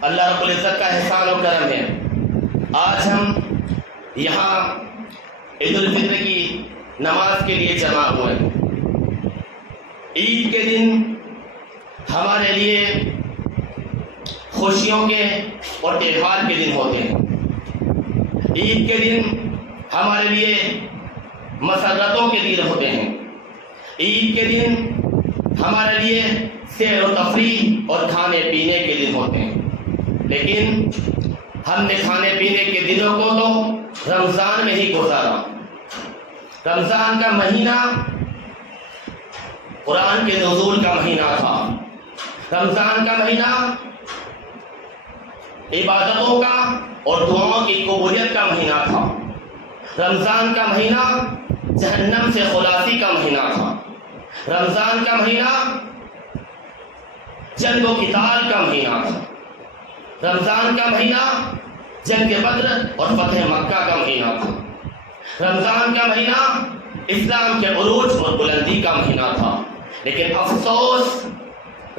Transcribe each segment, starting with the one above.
اللہ رب العزت کا احسان و کرم ہے، آج ہم یہاں عید الفطر کی نماز کے لیے جمع ہوئے۔ عید کے دن ہمارے لیے خوشیوں کے اور تہوار کے دن ہوتے ہیں۔ عید کے دن ہمارے لیے مسرتوں کے دن ہوتے ہیں۔ عید کے دن ہمارے لیے سیر و تفریح اور کھانے پینے کے دن ہوتے ہیں، لیکن ہم نے کھانے پینے کے دنوں کو تو رمضان میں ہی گزارا۔ رمضان کا مہینہ قرآن کے نزول کا مہینہ تھا۔ رمضان کا مہینہ عبادتوں کا اور دعاؤں کی قبولیت کا مہینہ تھا۔ رمضان کا مہینہ جہنم سے خلاصی کا مہینہ تھا۔ رمضان کا مہینہ جنگ و قتال کا مہینہ تھا۔ رمضان کا مہینہ جنگ بدر اور فتح مکہ کا مہینہ تھا۔ رمضان کا مہینہ اسلام کے عروج اور بلندی کا مہینہ تھا، لیکن افسوس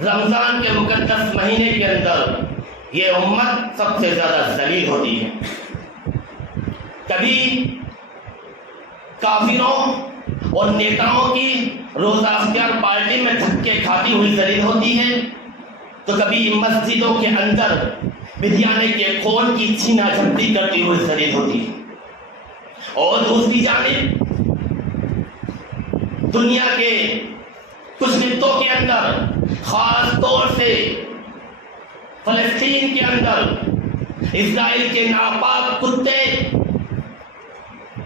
رمضان کے مقدس مہینے کے اندر یہ امت سب سے زیادہ ذلیل ہوتی ہے۔ کبھی کافروں اور نیتاؤں کی روزہ افطار پارٹی میں دھکے کھاتی ہوئی ذلیل ہوتی ہے، تو کبھی مسجدوں کے اندر بریانی کے خون کی چھینا جھپٹی کرتی ہوئی ذلیل ہوتی ہے، اور دوسری جانب دنیا کے کچھ خطوں کے اندر، خاص طور سے فلسطین کے اندر، اسرائیل کے ناپاک کتے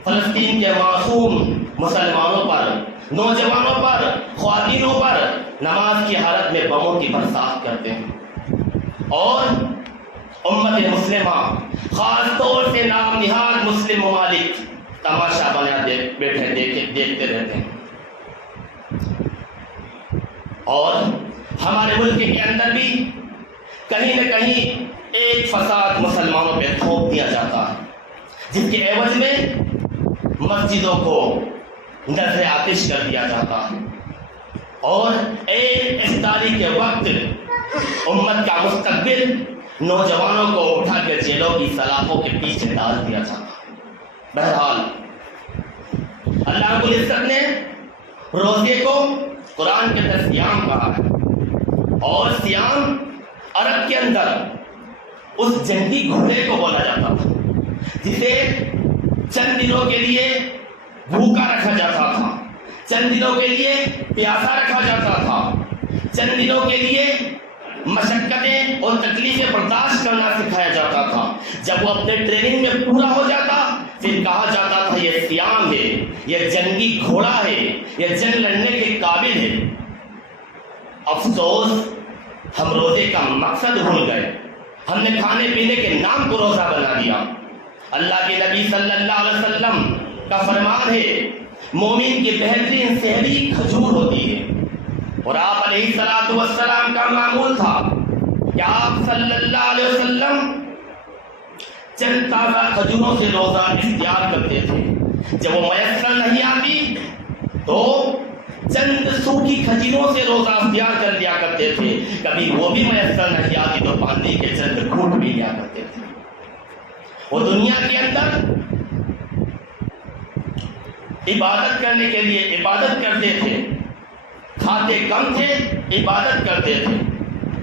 فلسطین کے معصوم مسلمانوں پر، نوجوانوں پر، خواتینوں پر نماز کی حالت میں بموں کی برسات کرتے ہیں، اور امت مسلمہ خاص طور سے نام نہاد مسلم ممالک تماشا بنا بیٹھے دیکھتے رہتے ہیں۔ اور ہمارے ملک کے اندر بھی کہیں نہ کہیں ایک فساد مسلمانوں پہ تھوپ دیا جاتا ہے، جس کے عوض میں مسجدوں کو نذر آتش کر دیا جاتا ہے، اور ایک افطاری کے وقت امت کا مستقبل نوجوانوں کو اٹھا کے جیلوں کی سلاخوں کے پیچھے ڈال دیا جاتا ہے۔ بہرحال اللہ رب العزت نے روزے کو قرآن کے اندر سیام کہا ہے، اور سیام عرب کے اندر اس جنگی گھوڑے کو بولا جاتا تھا جسے چند دنوں کے لیے بھوکا رکھا جاتا تھا، چند دنوں کے لیے پیاسا رکھا جاتا تھا، چند دنوں کے لیے مشقتیں اور تکلیفیں برداشت کرنا سکھایا جاتا تھا۔ جب وہ اپنے ٹریننگ میں پورا ہو جاتا پھر کہا جاتا تھا یہ سیام ہے، یہ جنگی گھوڑا ہے، یہ جنگ لڑنے کے قابل ہے۔ افسوس ہم روزے کا مقصد بھول گئے، ہم نے کھانے پینے کے نام کو روزہ بنا دیا۔ اللہ کے نبی صلی اللہ علیہ وسلم کا فرمان ہے مومن کی بہترین سحری کھجور ہوتی ہے، اور آپ علیہ الصلوۃ والسلام کا معمول تھا کہ آپ صلی اللہ علیہ وسلم چند تازہ کھجوروں سے روزہ اختیار کرتے تھے۔ جب وہ میسر نہیں آتی تو چند سوکھی کھجوروں سے روزہ اختیار کر لیا کرتے تھے، کبھی وہ بھی میسر نہیں آتی تو پانی کے چند گھونٹ بھی لیا کرتے تھے۔ وہ دنیا کے اندر عبادت کرنے کے لیے عبادت کرتے تھے، کھاتے کم تھے، عبادت کرتے تھے،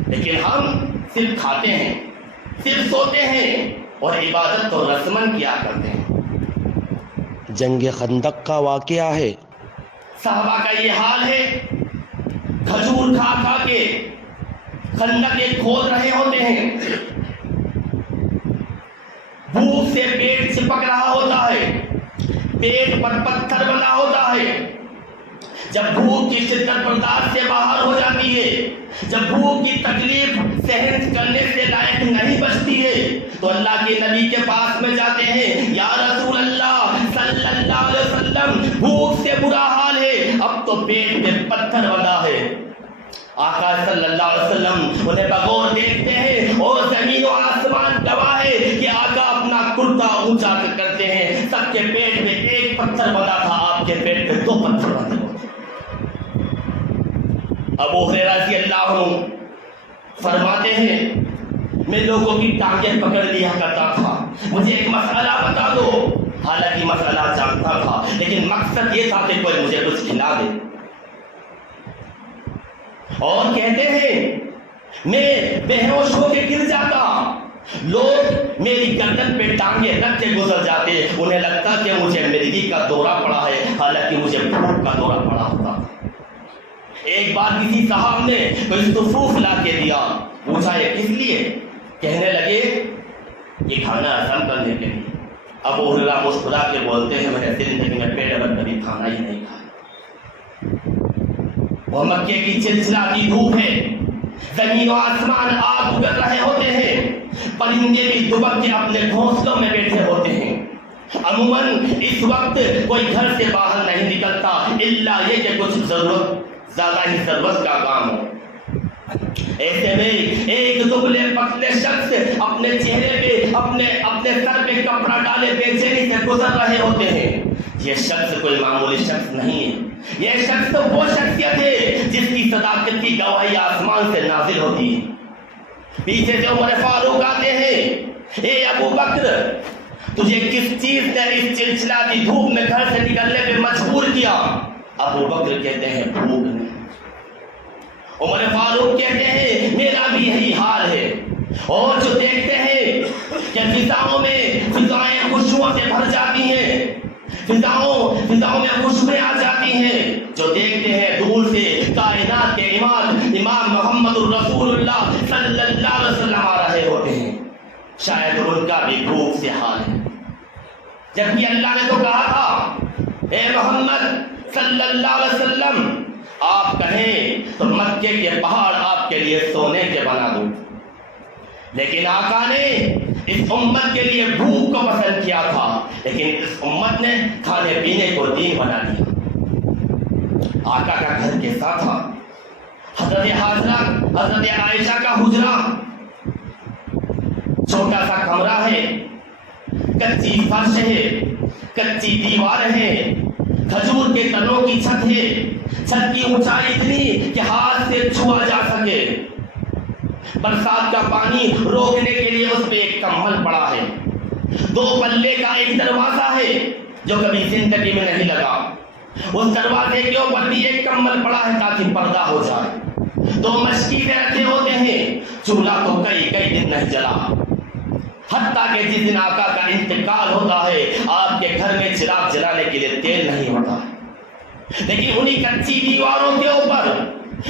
لیکن ہم صرف کھاتے ہیں، صرف سوتے ہیں، اور عبادت تو رسمن کیا کرتے ہیں۔ جنگ خندق کا واقعہ ہے، صحابہ کا یہ حال ہے، کھجور کھا کھا کے خندق ایک کھود رہے ہوتے ہیں، بھوک سے پیٹ چپک رہا ہوتا ہے، پیٹ پر پتھر بنا ہوتا ہے۔ جب بھوک کی شدت برداشت سے باہر ہو جاتی ہے، جب بھوک کی تکلیف سہن کرنے سے لائق نہیں بچتی ہے، تو اللہ کے نبی کے پاس میں جاتے ہیں، یا رسول اللہ صلی اللہ علیہ وسلم بھوک سے برا حال ہے، اب تو پیٹ میں پتھر بنا ہے۔ آقا صلی اللہ علیہ وسلم انہیں بغور دیکھتے ہیں، اور زمین و آسمان گواہ ہے کہ آقا اپنا کرتا اونچا کرتے ہیں، سب کے پیٹ میں ایک پتھر بنا تھا، آپ کے پیٹ میں 2 پتھر بنے ہوتے۔ ابو ہریرہ رضی اللہ عنہ فرماتے ہیں میں لوگوں کی ٹانگیں پکڑ لیا کرتا تھا، مجھے ایک مسئلہ بتا دو، حالانکہ مسئلہ جانتا تھا لیکن مقصد یہ تھا کہ کوئی مجھے کچھ کھلا دے۔ اور کہتے ہیں میں بے ہوش ہو کے گر جاتا، لوگ میری گردن پہ ٹانگیں رکھ کے گزر جاتے، انہیں لگتا کہ مجھے مرگی کا دورہ پڑا ہے، حالانکہ مجھے بھوک کا دورہ پڑا ہوتا۔ ایک بار کسی صاحب نے کوئی صفوف لا کے دیا، پوچھا یہ کس لیے؟ کہنے لگے یہ کھانا ہضم کرنے کے لیے۔ ابو ہریرہ مسکرا کے بولتے ہیں میں نے زندگی میں پیٹ بھر کبھی کھانا ہی نہیں کھایا۔ وہ مکے کی چلچلاتی دھوپ ہے، زمین و آسمان آگ اگل رہے ہوتے ہیں، پرندے بھی دبک کے اپنے گھونسلوں میں بیٹھے ہوتے ہیں۔ عموماً اس وقت کوئی گھر سے باہر نہیں نکلتا الا یہ کہ کچھ زیادہ ہی ضرورت کا کام ہو۔ ایسے میں ایک دبلے پتلے شخص اپنے چہرے پہ اپنے سر پہ کپڑا ڈالے بے چینی سے گزر رہے ہوتے ہیں۔ یہ شخص کوئی معمولی شخص نہیں ہے، یہ شخص تو وہ شخصیت ہے جس کی صداقت کی گواہی آسمان سے نازل ہوتی ہے۔ پیچھے سے عمر فاروق آتے ہیں، اے ابو بکر تجھے کس چیز نے اس چلچلاتی دھوپ میں گھر سے نکلنے پہ مجبور کیا؟ ابو بکر کہتے ہیں بھوک نے۔ عمر فاروق کہتے ہیں میرا بھی یہی حال ہے۔ اور جو دیکھتے ہیں کہ فضائیں خوشبوؤں سے بھر جاتی ہیں، فضاؤں میں خوشبوئیں آ جاتی ہیں، جو دیکھتے ہیں دور سے کائنات کے امام محمد الرسول اللہ صلی اللہ علیہ وسلم آ رہے ہوتے ہیں، شاید ان کا بھی بھوک سے حال ہے۔ جبکہ اللہ نے تو کہا تھا اے محمد صلی اللہ علیہ وسلم آپ کہیں تو مکے کے پہاڑ آپ کے لیے سونے کے بنا دوں، لیکن آقا نے اس امت کے لیے بھوک کو پسند کیا تھا، لیکن اس امت نے کھانے پینے کو دین بنا دیا۔ آقا کا گھر کیسا تھا؟ حضرت حاضرہ حضرت عائشہ کا حجرہ، چھوٹا سا کمرہ ہے، کچی فرش ہے، کچی دیوار ہے، کھجور کے تنوں کی چھت ہے، چھت کی اونچائی اتنی کہ ہاتھ سے چھوا جا سکے، برسات کا پانی روکنے کے لیے اس پہ ایک کمبل پڑا ہے، 2 پلے کا ایک دروازہ ہے جو کبھی زندگی میں نہیں لگا، اس دروازے کے اوپر بھی ایک کمبل پڑا ہے تاکہ پردہ ہو جائے، 2 مشکیزیں رکھے ہوتے ہیں، چولہا تو کئی دن نہیں جلا، حتیٰ کہ جس دن آقا کا انتقال ہوتا ہے آپ کے گھر میں چراغ جلانے کے لیے تیل نہیں ہوتا، لیکن انہی کچی دیواروں کے اوپر،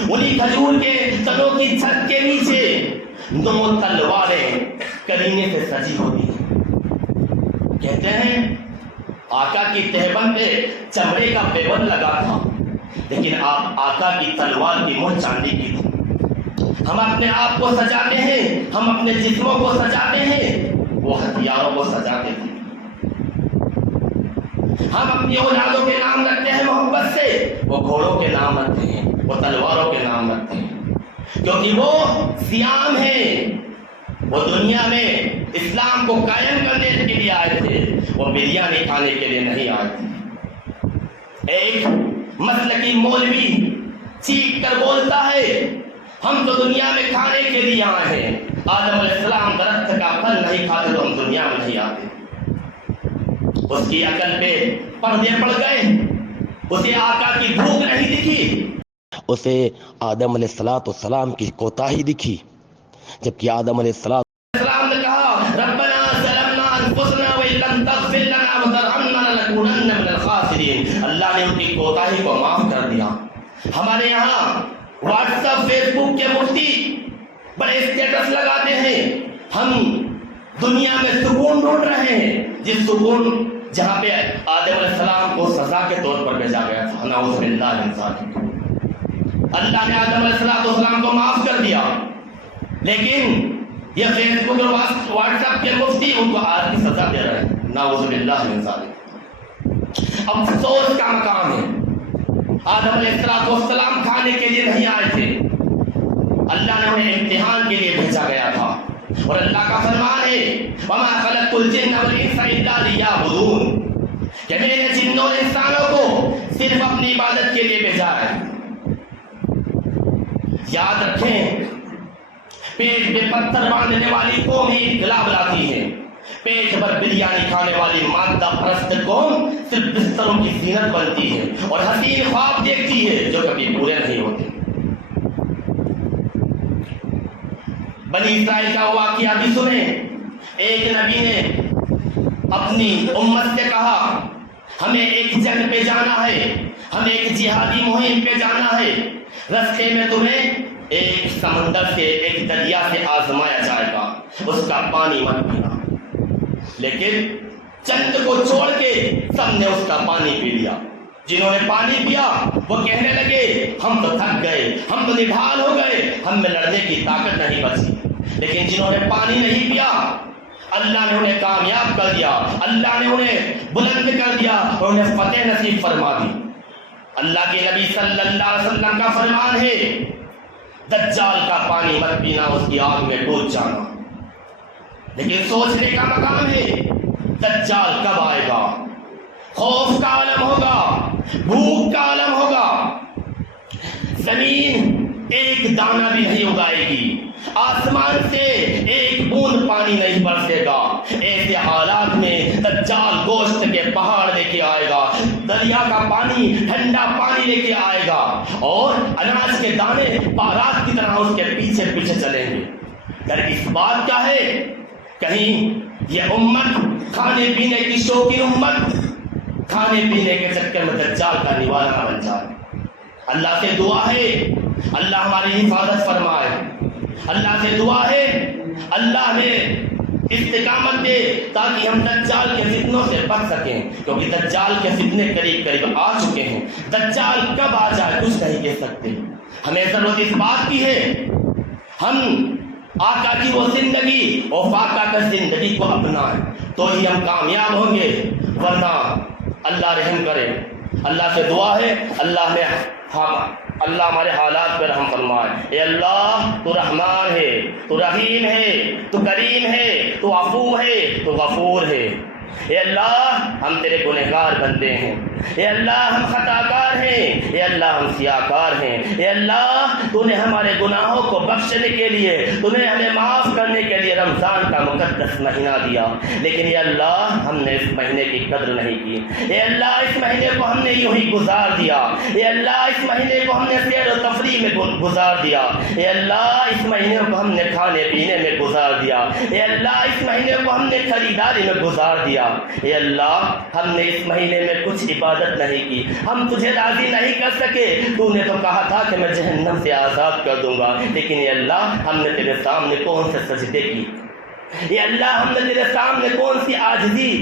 انہی کھجور کے تنوں کی چھت کے نیچے 2 تلواریں کرینے سے سجی ہوتی ہیں۔ کہتے ہیں آقا کی تہبند پہ چمڑے کا پیبند لگا تھا، لیکن آقا کی تلوار کی مہر چاندی کی تھی۔ ہم اپنے آپ کو سجاتے ہیں، ہم اپنے جسموں کو سجاتے ہیں، وہ ہتھیاروں کو سجاتے تھے۔ ہم اپنی اولادوں کے نام رکھتے ہیں محبت سے، وہ گھوڑوں کے نام رکھتے ہیں، وہ تلواروں کے نام رکھتے ہیں، کیونکہ وہ سیام ہیں، وہ دنیا میں اسلام کو قائم کرنے کے لیے آئے تھے، وہ بریانی کھانے کے لیے نہیں آئے تھے۔ ایک مسلکی مولوی چیخ کر بولتا ہے ہم تو دنیا میں کھانے کے لیے آئے ہیں، آدم علیہ السلام درخت کا پھل نہیں کھاتے تو ہم دنیا میں نہیں آتے۔ اس کی عقل پہ پردے پڑ گئے، اسے آقا کی بھوک نہیں دکھی، اسے آدم علیہ السلام کی کوتاہی دکھی، جبکہ آدم علیہ السلام نے کہا ربنا ظلمنا انفسنا وان لم تغفر لنا وترحمنا لنكونن من الخاسرین۔ اللہ نے ان کی کوتاہی کو معاف کر دیا۔ ہمارے یہاں واٹس ایپ فیس بک کے مفتی بڑے اسٹیٹس لگاتے ہیں ہم دنیا میں سکون ڈھونڈ رہے ہیں، جس سکون جہاں پہ آدم علیہ السلام کو سزا کے طور پر بھیجا گیا تھا، نعوذ باللہ من ذالک۔ اللہ نے آدم علیہ السلام کو معاف کر دیا، لیکن یہ فیس بک اور واٹس ایپ کے مفتی ان کو آج کی سزا دے رہے ہیں، نعوذ باللہ من ذالک۔ افسوس کا مقام ہے، آدم علیہ السلام کھانے کے لیے نہیں آئے تھے، اللہ نے انہیں امتحان کے لیے بھیجا گیا تھا، اور اللہ کا فرمان ہے وَمَا خَلَقْتُ الْجِنَّ وَالْإِنسَ إِلَّا لِيَعْبُدُونِ، کہ میں نے جنوں اور انسانوں کو صرف اپنی عبادت کے لیے بھیجا ہے۔ یاد رکھیں پیٹ پہ پتھر باندھنے والی قوم ہی انقلاب لاتی ہے، پیٹ پر بریانی کھانے والی مادہ پرست قوم صرف بستروں کی زینت بنتی ہے اور حسین خواب دیکھتی ہے جو کبھی پورے نہیں ہوتے۔ بنی اسرائیل کا واقعہ بھی سنیں۔ ایک نبی نے اپنی امت سے کہا ہمیں ایک جنگ پہ جانا ہے، ہمیں ایک جہادی مہم پہ جانا ہے، راستے میں تمہیں ایک سمندر سے، ایک دریا سے آزمایا جائے گا، اس کا پانی مت پینا۔ لیکن چند کو چھوڑ کے سب نے اس کا پانی پی لیا۔ جنہوں نے پانی پیا وہ کہنے لگے ہم تو تھک گئے، ہم تو نڈھال ہو گئے، ہم میں لڑنے کی طاقت نہیں بچی۔ لیکن جنہوں نے پانی نہیں پیا اللہ نے انہیں کامیاب کر دیا، اللہ نے انہیں بلند کر دیا اور انہیں فتح نصیب فرما دی۔ اللہ کے نبی صلی اللہ علیہ وسلم کا فرمان ہے دجال کا پانی مت پینا، اس کی آگ میں ڈوب جانا۔ لیکن سوچنے کا مقام ہے دجال کب آئے گا؟ خوف کا عالم ہوگا، بھوک کا عالم ہوگا، زمین ایک دانہ بھی نہیں اگائے گی، آسمان سے ایک بوند پانی نہیں برسے گا۔ ایسے حالات میں دجال گوشت کے پہاڑ لے کے آئے گا، دریا کا پانی، ٹھنڈا پانی لے کے آئے گا اور اناج کے دانے بارات کی طرح اس کے پیچھے پیچھے چلیں گے۔ در اس بات کیا ہے کہیں یہ امت کھانے پینے کی شوقین امت کھانے پینے کے چکر میں دجال کا نوالا نہ بن جائے۔ اللہ سے دعا ہے اللہ ہماری حفاظت فرمائے، اللہ سے دعا ہے اللہ نے استقامت دے تاکہ ہم دجال کے فتنوں سے بچ سکیں، کیونکہ دجال کے فتنے قریب قریب آ چکے ہیں۔ دجال کب آ جائے کچھ نہیں کہہ سکتے۔ ہمیں ضرورت اس بات کی ہے ہم آقا کی وہ زندگی اور فاقہ کا زندگی کو اپنائیں تو ہی ہم کامیاب ہوں گے، ورنہ اللہ رحم کرے۔ اللہ سے دعا ہے اللہ ہمارے حالات پر رحم فرمائے۔ اے اللہ تو رحمان ہے، تو رحیم ہے، تو کریم ہے، تو عفو ہے، تو غفور ہے۔ اے اللہ ہم تیرے گنہگار بندے ہیں، اے اللہ ہم خطا کار ہیں، اے اللہ ہم سیاہ کار ہیں۔ اے اللہ تو نے ہمارے گناہوں کو بخشنے کے لیے، تو نے ہمیں معاف کرنے کے لیے رمضان کا مقدس مہینہ دیا، لیکن اے اللہ ہم نے اس مہینے کی قدر نہیں کی۔ اے اللہ اس مہینے کو ہم نے یوں ہی گزار دیا، اے اللہ اس مہینے کو ہم نے سیر و تفریح میں گزار دیا، اے اللہ اس مہینے کو ہم نے کھانے پینے میں گزار دیا، اے اللہ اس مہینے کو ہم نے خریداری میں گزار دیا۔ اے اللہ ہم نے اس مہینے میں کچھ عبادت نہیں کی، ہم تجھے راضی نہیں کر سکے۔ تو نے تو کہا تھا کہ میں جہنم سے آزاد کر دوں گا، لیکن اے اللہ ہم نے تیرے سامنے کون سے سجدے کی، اے اللہ ہم نے تیرے سامنے کون سی عاجزی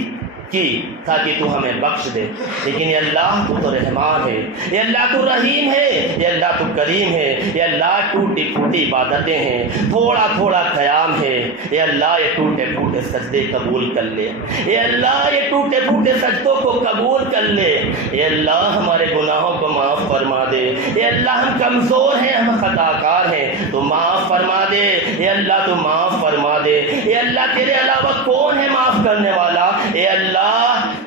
کی تاکہ تو ہمیں بخش دے، لیکن اے اللہ تو رحمان ہے، اے اللہ تو رحیم ہے، اے اللہ تو کریم ہے، اے اللہ ٹوٹی پھوٹی عبادتیں ہیں، تھوڑا تھوڑا قیام ہے، اے اللہ یہ ٹوٹے پھوٹے سجدے قبول کر لے، اے اللہ یہ ٹوٹے پھوٹے سجدوں کو قبول کر لے، اے اللہ ہمارے گناہوں کو معاف فرما دے، اے اللہ ہم کمزور ہیں، ہم خطا کار ہیں، تو معاف فرما دے، اے اللہ تو معاف فرما دے، اے اللہ تیرے علاوہ کون ہے معاف کرنے والا؟ اے اللہ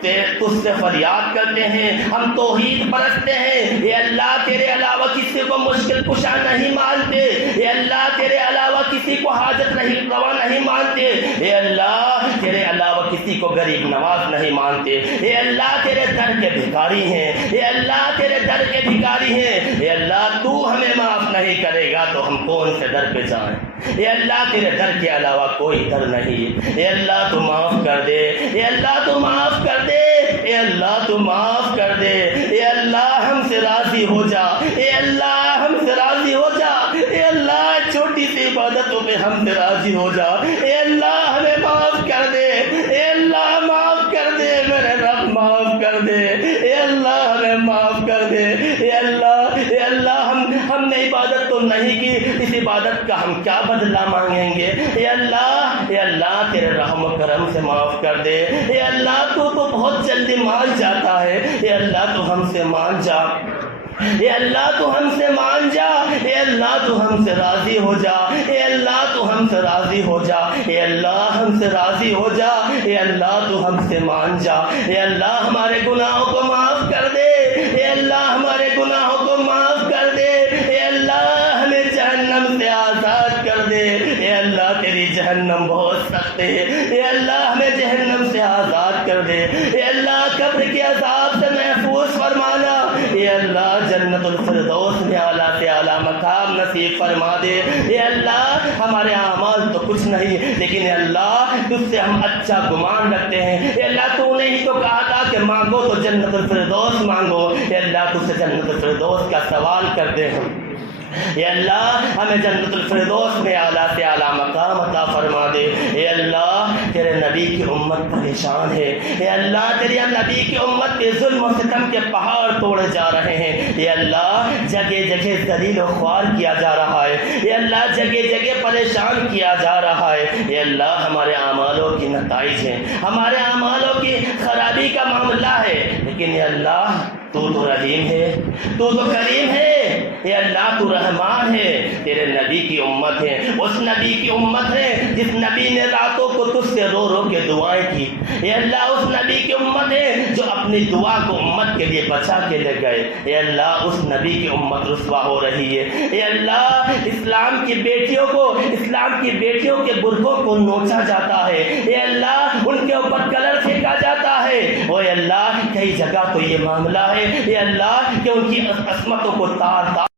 تجھ سے فریاد کرتے ہیں، ہم توحید پرستے ہیں، اے اللہ تیرے علاوہ کسی کو مشکل کشا نہیں مانتے، اے اللہ تیرے علاوہ کسی کو حاجت روا نہیں مانتے، اے اللہ تیرے علاوہ کسی کو غریب نواز نہیں مانتے، اے اللہ تیرے در کے بھکاری ہیں، اے اللہ تیرے در کے بھکاری ہیں، اے اللہ تو ہمیں معاف نہیں کرے گا تو ہم کون سے در پہ جائیں؟ اے اللہ تیرے در کے علاوہ کوئی در نہیں، اے اللہ تو معاف کر دے، اے اللہ تو معاف کر دے، اے اللہ تو معاف کر دے، اے اللہ ہم سے راضی ہو جا، اے اللہ ہم سے راضی ہو جا، اے اللہ چھوٹی سی عبادتوں پہ ہم سے راضی ہو جا، اے اللہ ہمیں معاف کر دے، اے اللہ معاف کر دے، میرے رب معاف کر دے، اے اللہ ہمیں معاف کر دے، اے اللہ ہم نے عبادت تو نہیں کی، اس عبادت کا ہم کیا بدلہ مانگیں گے؟ اے اللہ تیرے رحم و کرم سے معاف کر دے، اے اللہ تو بہت جلدی مان جاتا ہے، اے اللہ تو ہم سے مان جا، اے اللہ تو ہم سے مان جا، اے اللہ تو ہم سے راضی ہو جا، اے اللہ تو ہم سے راضی ہو جا، اے اللہ ہم سے راضی ہو جا، اے اللہ تو ہم سے مان جا، اے اللہ ہمارے گناہوں کو معاف کر دے، اے اللہ ہمارے گناہوں کو معاف کر دے، اے اللہ ہمیں جہنم سے آزاد کر دے، اے کرتے ہیں. اے اللہ ہمیں جہنم سے آزاد کر دے. اے اللہ قبر کے عذاب سے محفوظ فرمانا. اے اللہ جنت الفردوس میں اعلیٰ سے اعلیٰ مقام نصیب فرما دے. اے اللہ ہمارے اعمال تو کچھ نہیں، لیکن اے اللہ تجھ سے ہم اچھا گمان رکھتے ہیں. اے اللہ تو نے ہی تو کہا تھا کہ مانگو تو جنت الفردوس مانگو. اے اللہ تجھ سے جنت الفردوس کا سوال کرتے ہیں. اے اللہ ہمیں جنت الفردوس میں اعلیٰ سے اعلیٰ مقام عطا فرما دے. اے اللہ تیرے نبی کی امت پریشان ہے. اے اللہ تیرے نبی کی امت کے ظلم و ستم کے پہاڑ توڑے جا رہے ہیں. اے اللہ جگہ جگہ ذلیل و خوار کیا جا رہا ہے. اے اللہ جگہ جگہ پریشان کیا جا رہا ہے. اے اللہ ہمارے اعمالوں کی نتائج ہیں، ہمارے اعمالوں کی خرابی کا معاملہ ہے، لیکن اے اللہ تو رحیم ہے، تو کریم ہے. اے اللہ تو رحمان ہے. تیرے نبی کی امت ہے، اس نبی کی امت ہے جس نبی نے راتوں کو تجھ سے رو رو کے دعائیں کی. اے اللہ اس نبی کی امت ہے جو اپنی دعا کو امت کے لیے بچا کے لے گئے. اے اللہ اس نبی کی امت رسوا ہو رہی ہے. اے اللہ اسلام کی بیٹیوں کو، اسلام کی بیٹیوں کے برقعوں کو نوچا جاتا ہے. اے اللہ ان کے اوپر کلر پھینکا جاتا ہے. اے اللہ کئی جگہ تو یہ معاملہ ہے اے اللہ کہ ان کی عصمتوں کو تار تار